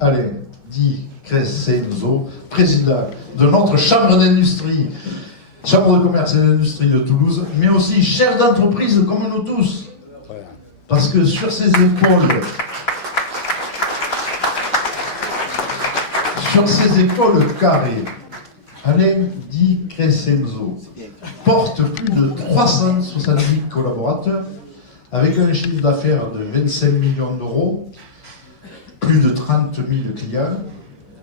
Alain Di Crescenzo, président de notre chambre d'industrie, chambre de commerce et d'industrie de Toulouse, mais aussi chef d'entreprise comme nous tous. Parce que sur ses épaules carrées, Alain Di Crescenzo porte plus de 370 collaborateurs, avec un chiffre d'affaires de 25 millions d'euros, plus de 30 000 clients,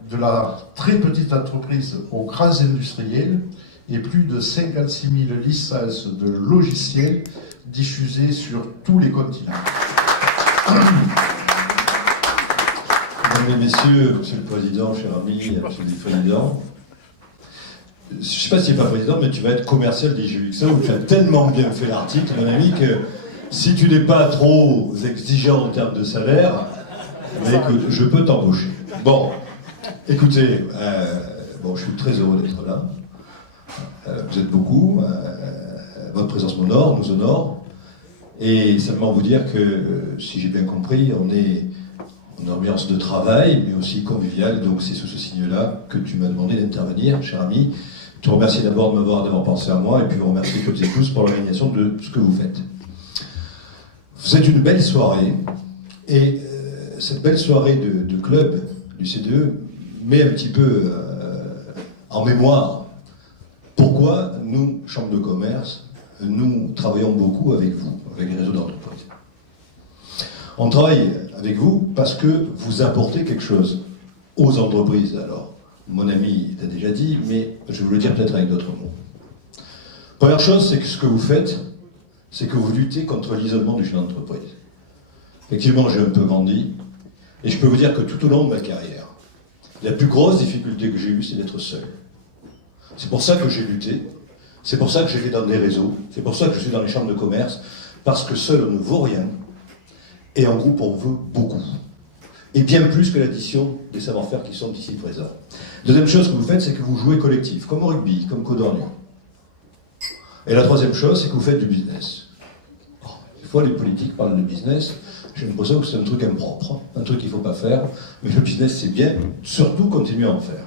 de la très petite entreprise aux grands industriels, et plus de 56 000 licences de logiciels diffusées sur tous les continents. Mesdames et messieurs, Monsieur le Président, cher ami, Monsieur le Président, je ne sais pas si tu n'es pas président, mais tu vas être commercial d'IGUXA, où tu as tellement bien fait l'article, mon ami, que si tu n'es pas trop exigeant en termes de salaire, mais écoute, je peux t'embaucher. Bon, écoutez, je suis très heureux d'être là. Vous êtes beaucoup, votre présence m'honore, nous honore, et simplement vous dire que, si j'ai bien compris, on est en ambiance de travail, mais aussi conviviale, donc c'est sous ce signe-là que tu m'as demandé d'intervenir, cher ami. Je te remercie d'abord de m'avoir pensé à moi, et puis vous remercie toutes et tous pour l'organisation de ce que vous faites. Vous êtes une belle soirée, et cette belle soirée de club du CDE met un petit peu en mémoire pourquoi nous, Chambre de commerce, nous travaillons beaucoup avec vous, avec les réseaux d'entreprises. On travaille avec vous parce que vous apportez quelque chose aux entreprises. Alors, mon ami t'a déjà dit, mais je vais vous le dire peut-être avec d'autres mots. Première chose, c'est que ce que vous faites, c'est que vous luttez contre l'isolement du chef d'entreprise. Effectivement, j'ai un peu grandi, et je peux vous dire que tout au long de ma carrière, la plus grosse difficulté que j'ai eue, c'est d'être seul. C'est pour ça que j'ai lutté, c'est pour ça que j'étais dans des réseaux, c'est pour ça que je suis dans les chambres de commerce, parce que seul on ne vaut rien, et en groupe on veut beaucoup. Et bien plus que l'addition des savoir-faire qui sont ici présents. Deuxième chose que vous faites, c'est que vous jouez collectif, comme au rugby, comme Codornier. Et la troisième chose, c'est que vous faites du business. Des fois, les politiques parlent de business, j'ai l'impression que c'est un truc impropre, un truc qu'il ne faut pas faire, mais le business c'est bien, surtout continuez à en faire.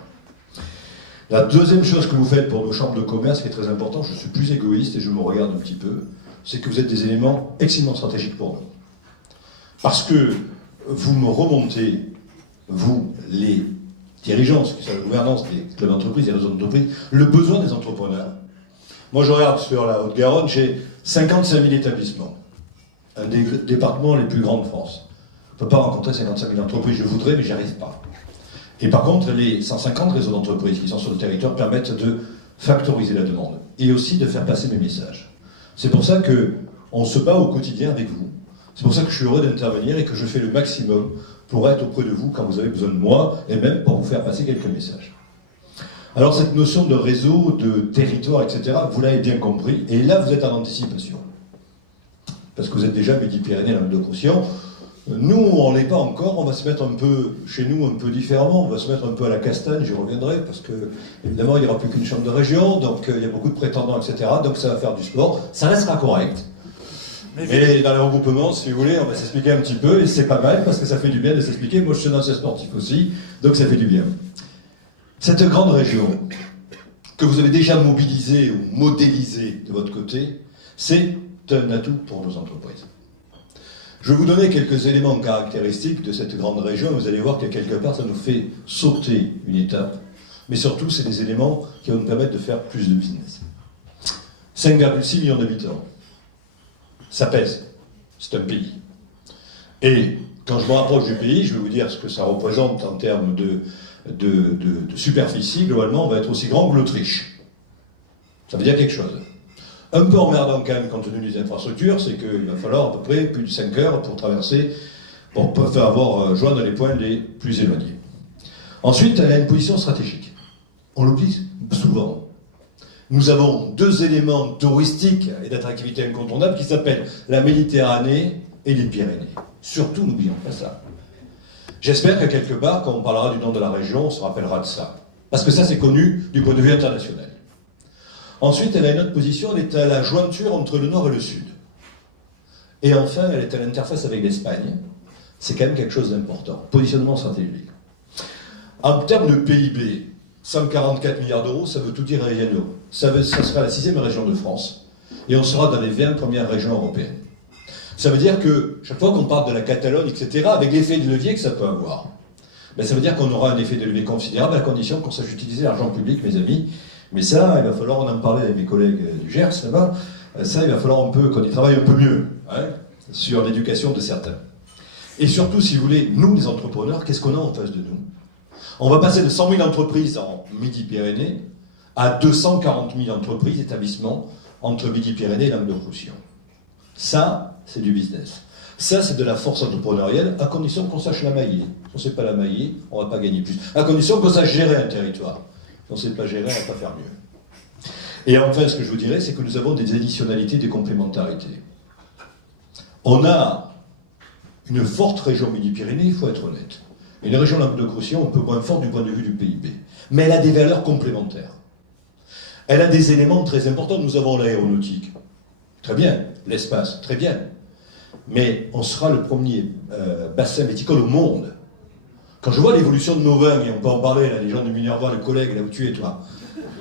La deuxième chose que vous faites pour nos chambres de commerce, qui est très important, je suis plus égoïste et je me regarde un petit peu, c'est que vous êtes des éléments extrêmement stratégiques pour nous. Parce que vous me remontez, vous, les dirigeants, ce qui sont la gouvernance des clubs d'entreprise, des réseaux d'entreprise, le besoin des entrepreneurs. Moi, je regarde sur la Haute-Garonne, j'ai 55 000 établissements, un des départements les plus grands de France. Je ne peux pas rencontrer 55 000 entreprises, je voudrais, mais j'y arrive pas. Et par contre, les 150 réseaux d'entreprises qui sont sur le territoire permettent de factoriser la demande et aussi de faire passer mes messages. C'est pour ça qu'on se bat au quotidien avec vous. C'est pour ça que je suis heureux d'intervenir et que je fais le maximum pour être auprès de vous quand vous avez besoin de moi et même pour vous faire passer quelques messages. Alors cette notion de réseau, de territoire, etc., vous l'avez bien compris, et là vous êtes en anticipation. Parce que vous êtes déjà Midi-Pyrénées, la Languedoc-Roussillon. Nous, on n'est pas encore, on va se mettre un peu, chez nous, un peu différemment, on va se mettre un peu à la castagne, j'y reviendrai, parce que, évidemment, il n'y aura plus qu'une chambre de région, donc il y a beaucoup de prétendants, etc., donc ça va faire du sport, ça restera correct. Mais dans les regroupements, si vous voulez, on va s'expliquer un petit peu, et c'est pas mal, parce que ça fait du bien de s'expliquer, moi je suis un ancien sportif aussi, donc ça fait du bien. Cette grande région, que vous avez déjà mobilisée ou modélisée de votre côté, c'est un atout pour nos entreprises. Je vais vous donner quelques éléments caractéristiques de cette grande région, et vous allez voir que quelque part ça nous fait sauter une étape, mais surtout c'est des éléments qui vont nous permettre de faire plus de business. 5,6 millions d'habitants, ça pèse, c'est un pays. Et quand je me rapproche du pays, je vais vous dire ce que ça représente en termes de superficie. Globalement, on va être aussi grand que l'Autriche. Ça veut dire quelque chose. Un peu emmerdant quand même compte tenu des infrastructures, c'est qu'il va falloir à peu près plus de 5 heures pour traverser, pour faire joindre les points les plus éloignés. Ensuite, elle a une position stratégique. On l'oublie souvent. Nous avons deux éléments touristiques et d'attractivité incontournables qui s'appellent la Méditerranée et les Pyrénées. Surtout, n'oublions pas ça. J'espère que quelque part, quand on parlera du nom de la région, on se rappellera de ça. Parce que ça, c'est connu du point de vue international. Ensuite, elle a une autre position, elle est à la jointure entre le nord et le sud. Et enfin, elle est à l'interface avec l'Espagne. C'est quand même quelque chose d'important. Positionnement stratégique. En termes de PIB, 144 milliards d'euros, ça veut tout dire et rien d'autre. Ça sera la 6e région de France, et on sera dans les 20 premières régions européennes. Ça veut dire que, chaque fois qu'on parle de la Catalogne, etc., avec l'effet de levier que ça peut avoir, ben ça veut dire qu'on aura un effet de levier considérable à condition qu'on sache utiliser l'argent public, mes amis. Mais ça, il va falloir, on en parlait avec mes collègues du Gers, là-bas, ça, il va falloir un peu qu'on y travaille un peu mieux, hein, sur l'éducation de certains. Et surtout, si vous voulez, nous, les entrepreneurs, qu'est-ce qu'on a en face de nous? On va passer de 100 000 entreprises en Midi-Pyrénées à 240 000 entreprises, établissements, entre Midi-Pyrénées et Languedoc-Roussillon. Ça, c'est du business. Ça, c'est de la force entrepreneuriale, à condition qu'on sache la mailler. Si on ne sait pas la mailler, on ne va pas gagner plus. À condition qu'on sache gérer un territoire. Si on ne sait pas gérer, on ne va pas faire mieux. Et enfin, ce que je vous dirais, c'est que nous avons des additionnalités, des complémentarités. On a une forte région Midi-Pyrénées, il faut être honnête. Une région Languedoc-Roussillon, un peu moins forte du point de vue du PIB. Mais elle a des valeurs complémentaires. Elle a des éléments très importants. Nous avons l'aéronautique. Très bien. L'espace. Très bien. Mais on sera le premier bassin viticole au monde. Quand je vois l'évolution de nos vins, et on peut en parler, là, les gens de Minervois, le collègue, là où tu es toi.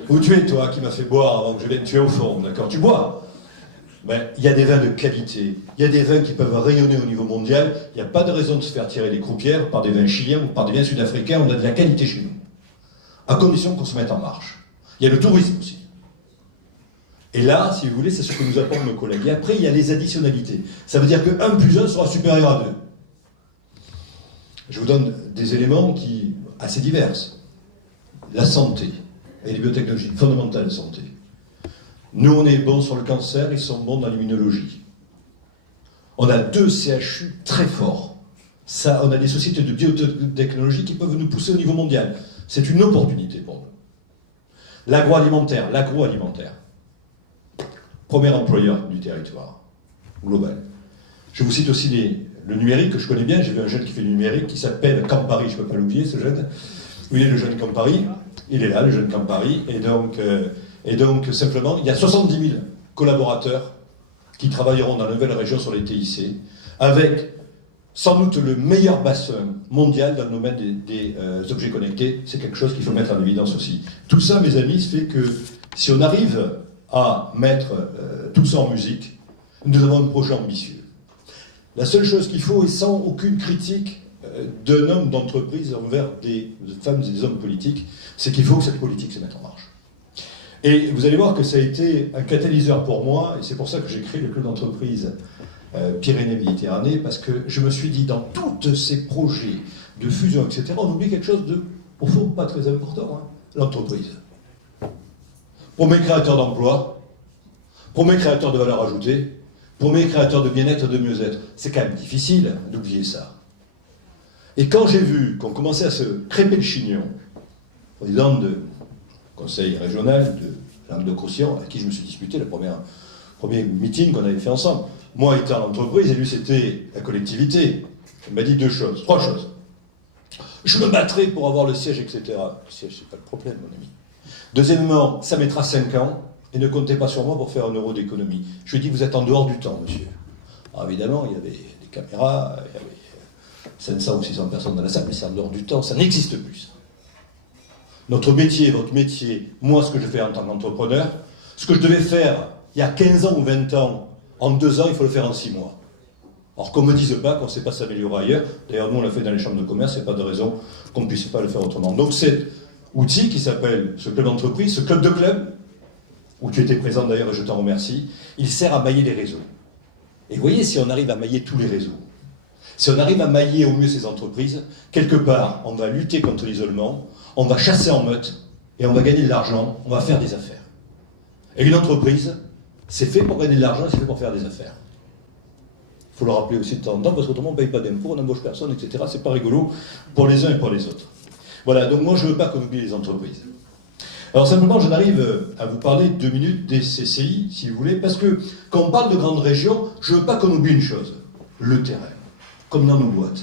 Où tu es toi, qui m'a fait boire avant que je vienne, tu es au fond, d'accord? Tu bois. Ben, il y a des vins de qualité, il y a des vins qui peuvent rayonner au niveau mondial, il n'y a pas de raison de se faire tirer les croupières par des vins chiliens ou par des vins sud-africains, on a de la qualité chez nous. À condition qu'on se mette en marche. Il y a le tourisme aussi. Et là, si vous voulez, c'est ce que nous apportent nos collègues. Et après, il y a les additionnalités. Ça veut dire que 1 plus 1 sera supérieur à 2. Je vous donne des éléments assez divers. La santé et les biotechnologies, fondamentales de santé. Nous, on est bons sur le cancer, ils sont bons dans l'immunologie. On a 2 CHU très forts. Ça, on a des sociétés de biotechnologie qui peuvent nous pousser au niveau mondial. C'est une opportunité pour nous. L'agroalimentaire. Premier employeur du territoire global. Je vous cite aussi le numérique que je connais bien. J'ai vu un jeune qui fait du numérique qui s'appelle Campari, je ne peux pas l'oublier ce jeune. Où il est le jeune Campari? Il est là, le jeune Campari. Et donc, simplement, il y a 70 000 collaborateurs qui travailleront dans la nouvelle région sur les TIC, avec sans doute le meilleur bassin mondial dans le domaine des objets connectés. C'est quelque chose qu'il faut mettre en évidence aussi. Tout ça, mes amis, fait que si on arrive à mettre tout ça en musique, nous avons un projet ambitieux. La seule chose qu'il faut, et sans aucune critique d'un homme d'entreprise envers des femmes et des hommes politiques, c'est qu'il faut que cette politique se mette en marche. Et vous allez voir que ça a été un catalyseur pour moi, et c'est pour ça que j'ai créé le club d'entreprise Pyrénées-Méditerranée, parce que je me suis dit, dans tous ces projets de fusion, etc., on oublie quelque chose de, au fond, pas très important, hein, l'entreprise. Pour mes créateurs d'emplois, pour mes créateurs de valeur ajoutée, pour mes créateurs de bien-être et de mieux-être, c'est quand même difficile d'oublier ça. Et quand j'ai vu qu'on commençait à se crêper le chignon, président du conseil régional de Languedoc-Roussillon, avec qui je me suis disputé le premier meeting qu'on avait fait ensemble, moi étant l'entreprise et lui c'était la collectivité, il m'a dit 3 choses. Je me battrai pour avoir le siège, etc. Le siège, c'est pas le problème, mon ami. Deuxièmement, ça mettra 5 ans, et ne comptez pas sur moi pour faire 1 euro d'économie. Je lui ai dit, vous êtes en dehors du temps, monsieur. Alors évidemment, il y avait des caméras, il y avait 500 ou 600 personnes dans la salle, mais c'est en dehors du temps, ça n'existe plus. Ça. Notre métier, votre métier, moi, ce que je fais en tant qu'entrepreneur, ce que je devais faire il y a 15 ans ou 20 ans, en 2 ans, il faut le faire en 6 mois. Alors qu'on ne me dise pas qu'on ne sait pas s'améliorer ailleurs, d'ailleurs nous on l'a fait dans les chambres de commerce, il n'y a pas de raison qu'on ne puisse pas le faire autrement. Donc cet outil qui s'appelle ce club d'entreprise, ce club de club, où tu étais présent d'ailleurs et je t'en remercie, il sert à mailler les réseaux. Et vous voyez, si on arrive à mailler tous les réseaux, si on arrive à mailler au mieux ces entreprises, quelque part, on va lutter contre l'isolement, on va chasser en meute, et on va gagner de l'argent, on va faire des affaires. Et une entreprise, c'est fait pour gagner de l'argent, c'est fait pour faire des affaires. Il faut le rappeler aussi de temps en temps, parce qu'autrement on ne paye pas d'impôts, on n'embauche personne, etc. C'est pas rigolo pour les uns et pour les autres. Voilà, donc moi je ne veux pas qu'on oublie les entreprises. Alors simplement, j'en arrive à vous parler 2 minutes des CCI, si vous voulez, parce que quand on parle de grandes régions, je ne veux pas qu'on oublie une chose, le terrain, comme dans nos boîtes.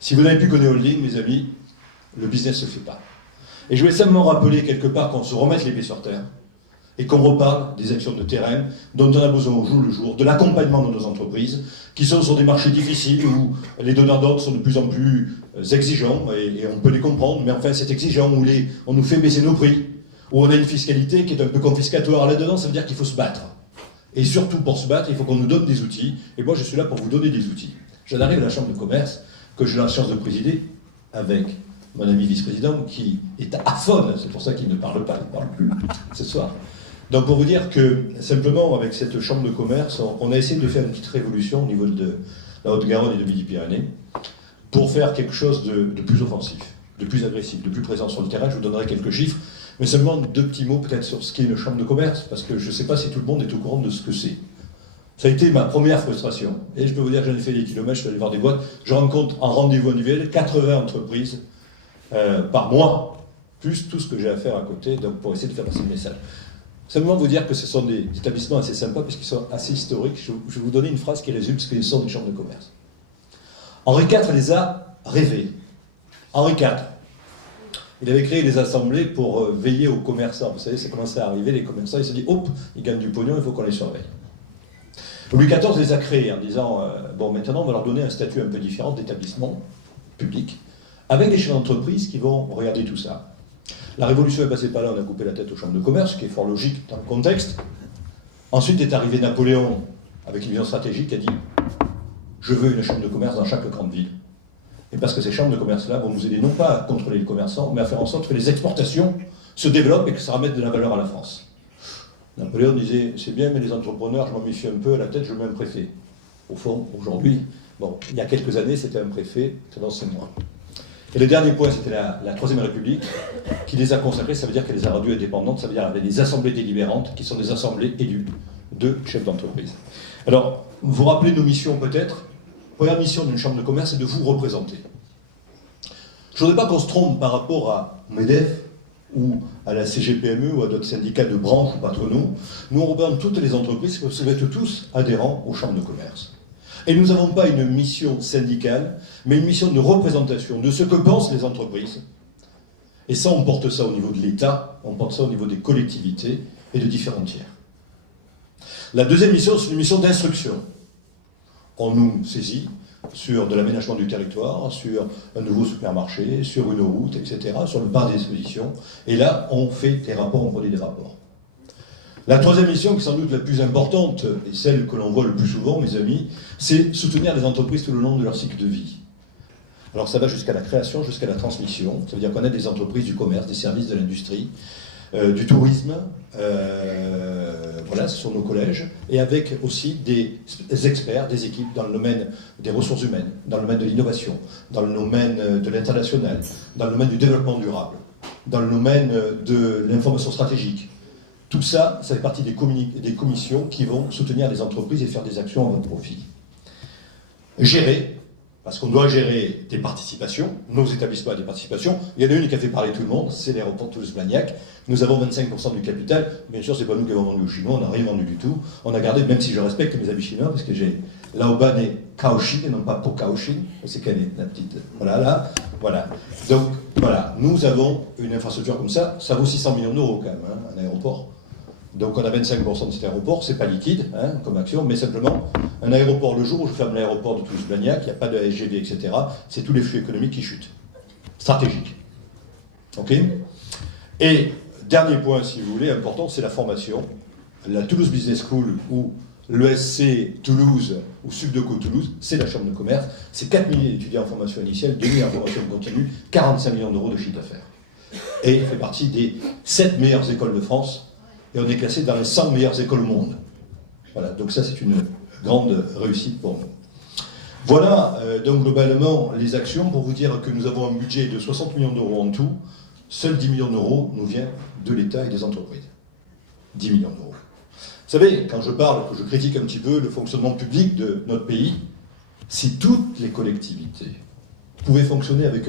Si vous n'avez plus connu holding, mes amis, le business ne se fait pas. Et je voulais simplement rappeler quelque part qu'on se remette les pieds sur terre, et qu'on reparle des actions de terrain dont on a besoin au jour le jour, de l'accompagnement de nos entreprises, qui sont sur des marchés difficiles où les donneurs d'ordre sont de plus en plus exigeants, et on peut les comprendre, mais enfin c'est exigeant, où on nous fait baisser nos prix, où on a une fiscalité qui est un peu confiscatoire là-dedans, ça veut dire qu'il faut se battre. Et surtout pour se battre, il faut qu'on nous donne des outils, et moi je suis là pour vous donner des outils. J'en arrive à la Chambre de commerce, que j'ai la chance de présider, avec mon ami vice-président, qui est aphone, c'est pour ça qu'il ne parle pas, il ne parle plus ce soir. Donc pour vous dire que, simplement, avec cette chambre de commerce, on a essayé de faire une petite révolution au niveau de la Haute-Garonne et de Midi-Pyrénées, pour faire quelque chose de plus offensif, de plus agressif, de plus présent sur le terrain. Je vous donnerai quelques chiffres, mais seulement 2 petits mots peut-être sur ce qu'est une chambre de commerce, parce que je ne sais pas si tout le monde est au courant de ce que c'est. Ça a été ma première frustration, et je peux vous dire que j'en ai fait des kilomètres, je suis allé voir des boîtes, je rencontre en rendez-vous annuel 80 entreprises par mois, plus tout ce que j'ai à faire à côté, donc pour essayer de faire passer le message. Simplement vous dire que ce sont des établissements assez sympas, puisqu'ils sont assez historiques. Je vais vous donner une phrase qui résume ce qu'ils sont des chambres de commerce. Henri IV les a rêvés. Henri IV, il avait créé des assemblées pour veiller aux commerçants. Vous savez, ça commençait à arriver, les commerçants, il se dit, hop, ils gagnent du pognon, il faut qu'on les surveille. Louis XIV les a créés en disant, bon, maintenant on va leur donner un statut un peu différent d'établissement public, avec des chefs d'entreprise qui vont regarder tout ça. La Révolution est passée par là, on a coupé la tête aux chambres de commerce, ce qui est fort logique dans le contexte. Ensuite est arrivé Napoléon, avec une vision stratégique, qui a dit « Je veux une chambre de commerce dans chaque grande ville ». Et parce que ces chambres de commerce-là vont nous aider non pas à contrôler les commerçants, mais à faire en sorte que les exportations se développent et que ça ramène de la valeur à la France. Napoléon disait « C'est bien, mais les entrepreneurs, je m'en méfie un peu, à la tête, je mets un préfet ». Au fond, aujourd'hui, bon, il y a quelques années, c'était un préfet, maintenant c'est moi. Et le dernier point, c'était la Troisième République, qui les a consacrés, ça veut dire qu'elle les a rendues indépendantes, ça veut dire qu'elle avait des assemblées délibérantes, qui sont des assemblées élues de chefs d'entreprise. Alors, vous vous rappelez nos missions peut-être. Première mission d'une chambre de commerce, c'est de vous représenter. Je ne voudrais pas qu'on se trompe par rapport à MEDEF, ou à la CGPME, ou à d'autres syndicats de branches ou patronaux. Nous, on représente toutes les entreprises, parce que vous êtes tous adhérents aux chambres de commerce. Et nous n'avons pas une mission syndicale, mais une mission de représentation de ce que pensent les entreprises. Et ça, on porte ça au niveau de l'État, on porte ça au niveau des collectivités et de différents tiers. La deuxième mission, c'est une mission d'instruction. On nous saisit sur de l'aménagement du territoire, sur un nouveau supermarché, sur une route, etc., sur le parc d'exposition. Et là, on fait des rapports, on produit des rapports. La troisième mission, qui est sans doute la plus importante, et celle que l'on voit le plus souvent, mes amis, c'est soutenir les entreprises tout le long de leur cycle de vie. Alors ça va jusqu'à la création, jusqu'à la transmission. Ça veut dire qu'on a des entreprises du commerce, des services de l'industrie, du tourisme, voilà, ce sont nos collèges, et avec aussi des experts, des équipes dans le domaine des ressources humaines, dans le domaine de l'innovation, dans le domaine de l'international, dans le domaine du développement durable, dans le domaine de l'information stratégique. Tout ça, ça fait partie des commissions qui vont soutenir les entreprises et faire des actions à votre profit. Gérer, parce qu'on doit gérer des participations, nos établissements ont des participations. Il y en a une qui a fait parler tout le monde, c'est l'aéroport Toulouse-Blagnac. Nous avons 25% du capital. Bien sûr, c'est pas nous qui avons vendu aux Chinois, on n'a rien vendu du tout. On a gardé, même si je respecte mes amis chinois, parce que j'ai Laoban et Kaohsiung, et non pas Po Kaohsiung. C'est qu'elle est la petite. Voilà, là. Voilà. Donc, voilà. Nous avons une infrastructure comme ça. Ça vaut 600 millions d'euros quand même, hein, un aéroport. Donc on a 25% de cet aéroport, c'est pas liquide hein, comme action, mais simplement un aéroport, le jour où je ferme l'aéroport de Toulouse-Blagnac, il n'y a pas de SGV, etc., c'est tous les flux économiques qui chutent. Stratégique. Ok ? Et dernier point, si vous voulez, important, c'est la formation. La Toulouse Business School ou l'ESC Toulouse ou Subdeco Toulouse, c'est la chambre de commerce, c'est 4 000 étudiants en formation initiale, 2 000 en formation continue, 45 millions d'euros de chiffre d'affaires. Et il fait partie des 7 meilleures écoles de France. Et on est classé dans les 100 meilleures écoles au monde. Voilà, donc ça c'est une grande réussite pour nous. Voilà donc globalement les actions pour vous dire que nous avons un budget de 60 millions d'euros en tout. Seuls 10 millions d'euros nous viennent de l'État et des entreprises. 10 millions d'euros. Vous savez, quand je parle, que je critique un petit peu le fonctionnement public de notre pays, si toutes les collectivités pouvaient fonctionner avec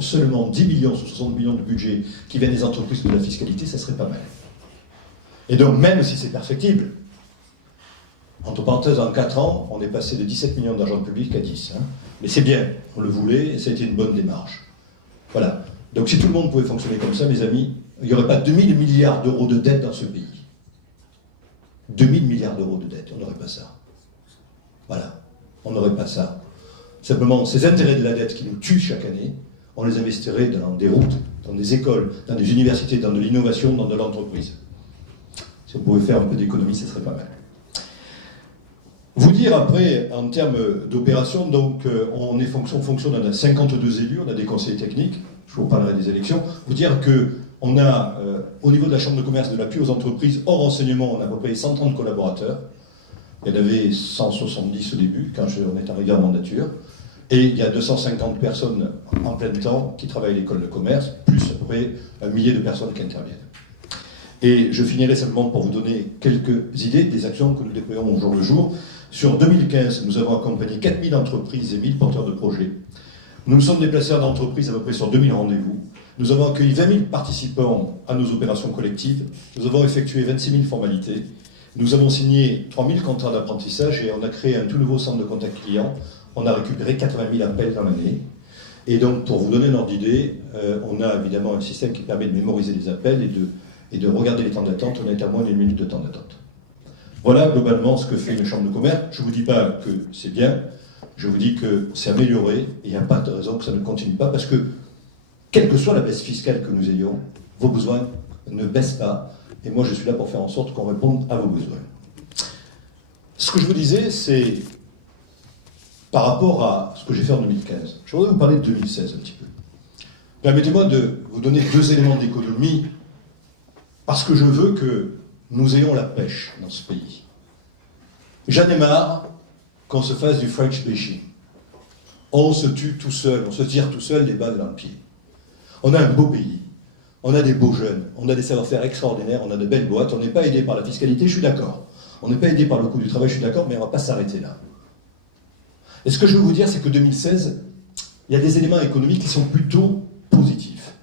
seulement 10 millions sur 60 millions de budget qui viennent des entreprises de la fiscalité, ça serait pas mal. Et donc, même si c'est perfectible, entre parenthèses, en 4 ans, on est passé de 17 millions d'argent public à 10. Hein. Mais c'est bien, on le voulait, et ça a été une bonne démarche. Voilà. Donc si tout le monde pouvait fonctionner comme ça, mes amis, il n'y aurait pas 2000 milliards d'euros de dette dans ce pays. 2000 milliards d'euros de dette, on n'aurait pas ça. Voilà, on n'aurait pas ça. Simplement, ces intérêts de la dette qui nous tuent chaque année, on les investirait dans des routes, dans des écoles, dans des universités, dans de l'innovation, dans de l'entreprise. Si on pouvait faire un peu d'économie, ce serait pas mal. Vous dire après, en termes d'opération, donc on fonctionne, on a 52 élus, on a des conseillers techniques, je vous parlerai des élections, vous dire qu'on a, au niveau de la Chambre de commerce, de l'appui aux entreprises, hors enseignement, on a à peu près 130 collaborateurs. Il y en avait 170 au début, quand on est arrivé en mandature. Et il y a 250 personnes en plein temps qui travaillent à l'école de commerce, plus à peu près 1 millier de personnes qui interviennent. Et je finirai simplement pour vous donner quelques idées des actions que nous déployons au jour le jour. Sur 2015, nous avons accompagné 4000 entreprises et 1000 porteurs de projets. Nous nous sommes déplacés en entreprise à peu près sur 2000 rendez-vous. Nous avons accueilli 20 000 participants à nos opérations collectives. Nous avons effectué 26 000 formalités. Nous avons signé 3 000 contrats d'apprentissage et on a créé un tout nouveau centre de contact client. On a récupéré 80 000 appels dans l'année. Et donc, pour vous donner un ordre d'idée, on a évidemment un système qui permet de mémoriser les appels et de regarder les temps d'attente. On est à moins d'une minute de temps d'attente. Voilà globalement ce que fait une chambre de commerce. Je ne vous dis pas que c'est bien, je vous dis que c'est amélioré et il n'y a pas de raison que ça ne continue pas parce que, quelle que soit la baisse fiscale que nous ayons, vos besoins ne baissent pas. Et moi, je suis là pour faire en sorte qu'on réponde à vos besoins. Ce que je vous disais, c'est par rapport à ce que j'ai fait en 2015. Je voudrais vous parler de 2016 un petit peu. Permettez-moi de vous donner 2 éléments d'économie parce que je veux que nous ayons la pêche dans ce pays. J'en ai marre qu'on se fasse du French bashing. On se tue tout seul, on se tire tout seul des balles dans le pied. On a un beau pays, on a des beaux jeunes, on a des savoir-faire extraordinaires, on a de belles boîtes, on n'est pas aidé par la fiscalité, je suis d'accord. On n'est pas aidé par le coût du travail, je suis d'accord, mais on ne va pas s'arrêter là. Et ce que je veux vous dire, c'est que 2016, il y a des éléments économiques qui sont plutôt positifs.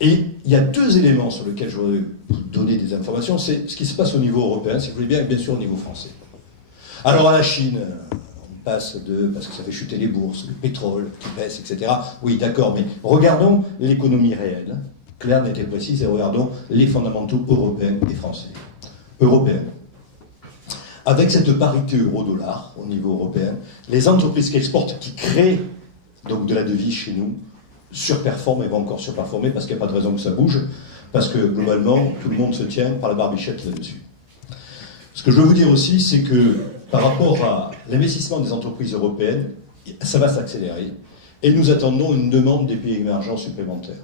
Et il y a 2 éléments sur lesquels je voudrais vous donner des informations. C'est ce qui se passe au niveau européen, si vous voulez bien, et bien sûr au niveau français. Alors à la Chine, on passe parce que ça fait chuter les bourses, le pétrole qui baisse, etc. Oui, d'accord, mais regardons l'économie réelle, claire, nette et précise, et regardons les fondamentaux européens et français. Européens. Avec cette parité euro-dollar au niveau européen, les entreprises qui exportent, qui créent donc de la devise chez nous, surperforment et vont encore surperformer parce qu'il n'y a pas de raison que ça bouge, parce que globalement, tout le monde se tient par la barbichette là-dessus. Ce que je veux vous dire aussi, c'est que par rapport à l'investissement des entreprises européennes, ça va s'accélérer et nous attendons une demande des pays émergents supplémentaires.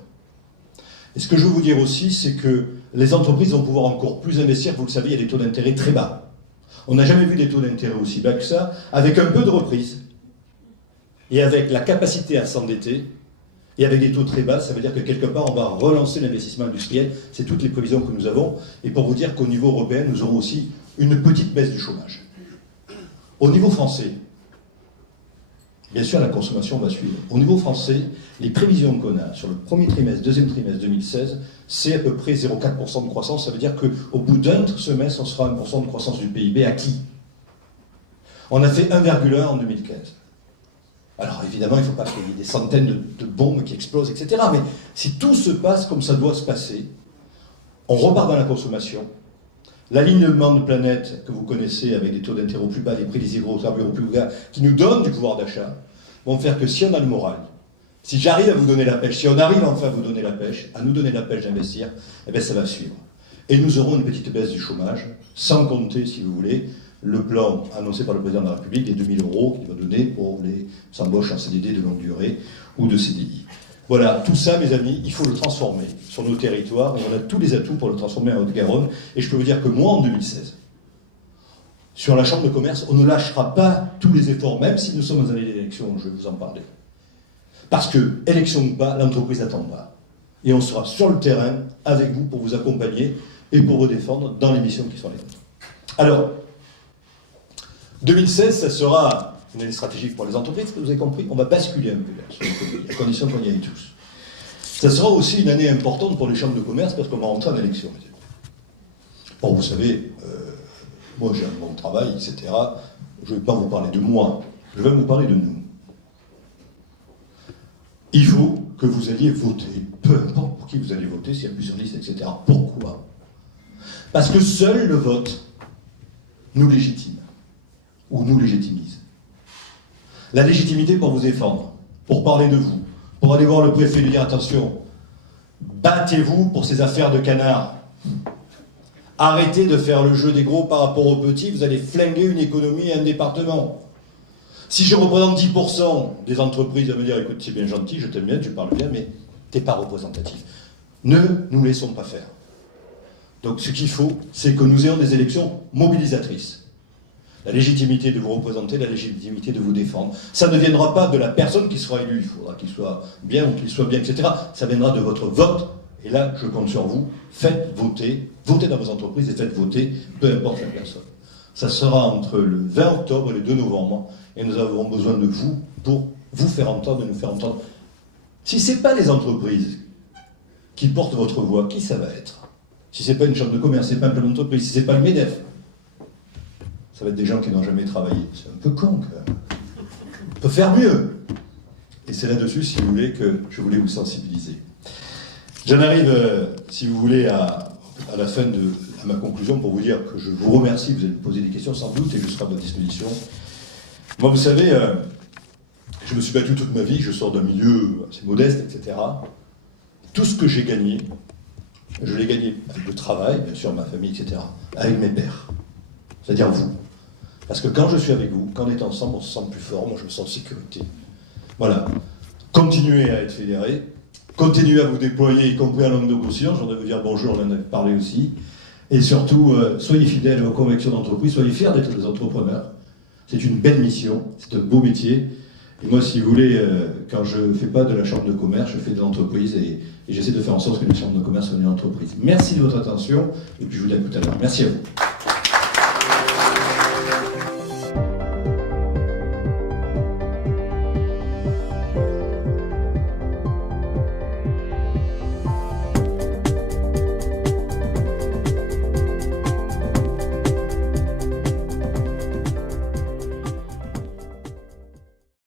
Et ce que je veux vous dire aussi, c'est que les entreprises vont pouvoir encore plus investir. Vous le savez, il y a des taux d'intérêt très bas. On n'a jamais vu des taux d'intérêt aussi bas que ça, avec un peu de reprise, et avec la capacité à s'endetter, et avec des taux très bas, ça veut dire que quelque part, on va relancer l'investissement industriel. C'est toutes les prévisions que nous avons. Et pour vous dire qu'au niveau européen, nous aurons aussi une petite baisse du chômage. Au niveau français, bien sûr, la consommation va suivre. Au niveau français, les prévisions qu'on a sur le premier trimestre, deuxième trimestre 2016, c'est à peu près 0,4% de croissance. Ça veut dire qu'au bout d'un semestre, on sera à 1% de croissance du PIB. À qui? On a fait 1,1 en 2015. Alors évidemment, il ne faut pas qu'il y ait des centaines de bombes qui explosent, etc. Mais si tout se passe comme ça doit se passer, on repart dans la consommation. L'alignement de planète que vous connaissez avec des taux d'intérêt plus bas, des prix des hydrocarbures plus bas, qui nous donnent du pouvoir d'achat, vont faire que si on a le moral, si j'arrive à vous donner la pêche, si on arrive enfin à vous donner la pêche, à nous donner la pêche d'investir, eh bien ça va suivre. Et nous aurons une petite baisse du chômage, sans compter, si vous voulez, le plan annoncé par le président de la République des 2 000 € qu'il va donner pour les embauches en CDD de longue durée ou de CDI. Voilà, tout ça, mes amis, il faut le transformer sur nos territoires, et on a tous les atouts pour le transformer en Haute-Garonne. Et je peux vous dire que moi, en 2016, sur la Chambre de commerce, on ne lâchera pas tous les efforts, même si nous sommes en année d'élection, je vais vous en parler. Parce que, élection ou pas, l'entreprise n'attend pas. Et on sera sur le terrain avec vous pour vous accompagner et pour vous défendre dans les missions qui sont les nôtres. Alors, 2016, ça sera une année stratégique pour les entreprises, vous avez compris, on va basculer un peu là, sur l'économie, à condition qu'on y aille tous. Ça sera aussi une année importante pour les chambres de commerce parce qu'on va rentrer en élection. Bon, vous savez, moi j'ai un bon travail, etc. Je ne vais pas vous parler de moi, je vais vous parler de nous. Il faut que vous alliez voter, peu importe pour qui vous allez voter, s'il y a plusieurs listes, etc. Pourquoi? Parce que seul le vote nous légitime, ou nous légitimise. La légitimité pour vous défendre, pour parler de vous, pour aller voir le préfet et lui dire attention, battez-vous pour ces affaires de canards. Arrêtez de faire le jeu des gros par rapport aux petits, vous allez flinguer une économie et un département. Si je représente 10% des entreprises, à me dire écoute, c'est bien gentil, je t'aime bien, tu parles bien, mais t'es pas représentatif. Ne nous laissons pas faire. Donc ce qu'il faut, c'est que nous ayons des élections mobilisatrices. La légitimité de vous représenter, la légitimité de vous défendre. Ça ne viendra pas de la personne qui sera élue, il faudra qu'il soit bien ou qu'il soit bien, etc. Ça viendra de votre vote. Et là, je compte sur vous, faites voter, votez dans vos entreprises et faites voter, peu importe la personne. Ça sera entre le 20 octobre et le 2 novembre, et nous avons besoin de vous pour vous faire entendre et nous faire entendre. Si ce n'est pas les entreprises qui portent votre voix, qui ça va être? Si ce n'est pas une chambre de commerce, si ce n'est pas un plan d'entreprise, si ce n'est pas le MEDEF, ça va être des gens qui n'ont jamais travaillé. C'est un peu con, quand même. On peut faire mieux. Et c'est là-dessus, si vous voulez, que je voulais vous sensibiliser. J'en arrive, si vous voulez, à la fin à ma conclusion pour vous dire que je vous remercie. Vous allez me poser des questions sans doute et je serai à votre disposition. Moi, vous savez, je me suis battu toute ma vie. Je sors d'un milieu assez modeste, etc. Tout ce que j'ai gagné, je l'ai gagné avec le travail, bien sûr, ma famille, etc. Avec mes pères. C'est-à-dire vous. Parce que quand je suis avec vous, quand on est ensemble, on se sent plus fort. Moi, je me sens en sécurité. Voilà. Continuez à être fédérés. Continuez à vous déployer, y compris à Languedoc-Roussillon. Je voudrais vous dire bonjour, on en a parlé aussi. Et surtout, soyez fidèles aux convictions d'entreprise, soyez fiers d'être des entrepreneurs. C'est une belle mission, c'est un beau métier. Et moi, si vous voulez, quand je ne fais pas de la chambre de commerce, je fais de l'entreprise et j'essaie de faire en sorte que la chambre de commerce soit une entreprise. Merci de votre attention et puis je vous dis à tout à l'heure. Merci à vous.